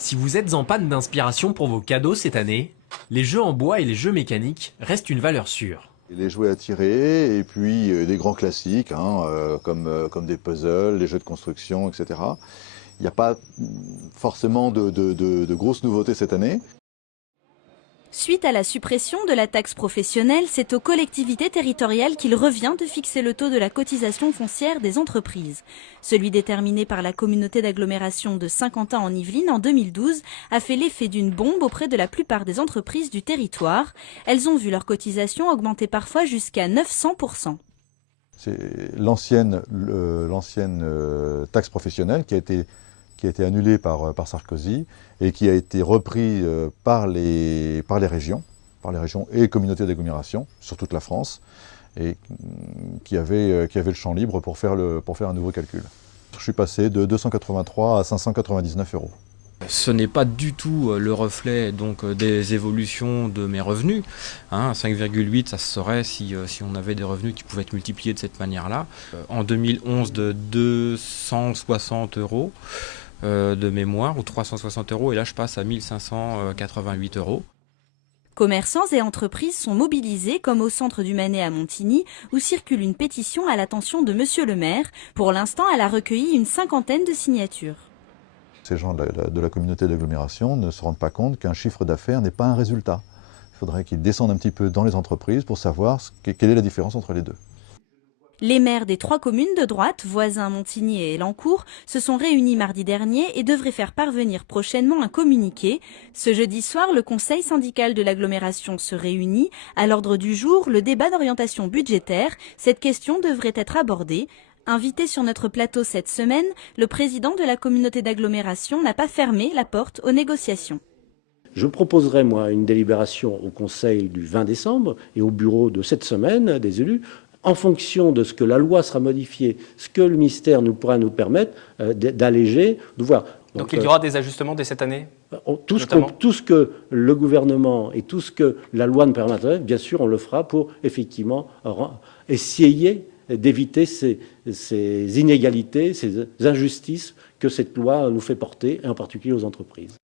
Si vous êtes en panne d'inspiration pour vos cadeaux cette année, les jeux en bois et les jeux mécaniques restent une valeur sûre. Les jouets à tirer et puis des grands classiques comme des puzzles, les jeux de construction, etc. Il n'y a pas forcément de grosses nouveautés cette année. Suite à la suppression de la taxe professionnelle, c'est aux collectivités territoriales qu'il revient de fixer le taux de la cotisation foncière des entreprises. Celui déterminé par la communauté d'agglomération de Saint-Quentin en Yvelines en 2012 a fait l'effet d'une bombe auprès de la plupart des entreprises du territoire. Elles ont vu leur cotisation augmenter parfois jusqu'à 900%. C'est l'ancienne taxe professionnelle qui a été annulée par Sarkozy et qui a été repris par les régions et les communautés d'agglomération sur toute la France, et qui avait le champ libre pour faire un nouveau calcul. Je suis passé de 283 à 599 euros. Ce n'est pas du tout le reflet des évolutions de mes revenus. 5,8, ça se saurait si on avait des revenus qui pouvaient être multipliés de cette manière-là. En 2011, de 260 euros de mémoire, ou 360 euros, et là je passe à 1588 euros. Commerçants et entreprises sont mobilisés, comme au centre du Manet à Montigny, où circule une pétition à l'attention de Monsieur le maire. Pour l'instant, elle a recueilli une 50aine de signatures. Ces gens de la communauté d'agglomération ne se rendent pas compte qu'un chiffre d'affaires n'est pas un résultat. Il faudrait qu'ils descendent un petit peu dans les entreprises pour savoir quelle est la différence entre les deux. Les maires des 3 communes de droite, Voisins, Montigny et Elancourt, se sont réunis mardi dernier et devraient faire parvenir prochainement un communiqué. Ce jeudi soir, le conseil syndical de l'agglomération se réunit. À l'ordre du jour, le débat d'orientation budgétaire. Cette question devrait être abordée. Invité sur notre plateau cette semaine, le président de la communauté d'agglomération n'a pas fermé la porte aux négociations. Je proposerai, moi, une délibération au conseil du 20 décembre et au bureau de cette semaine des élus, en fonction de ce que la loi sera modifiée, ce que le ministère pourra nous permettre d'alléger, de voir. Donc il y aura des ajustements dès cette année ? Tout ce que le gouvernement et tout ce que la loi nous permettrait, bien sûr, on le fera pour effectivement essayer d'éviter ces inégalités, ces injustices que cette loi nous fait porter, et en particulier aux entreprises.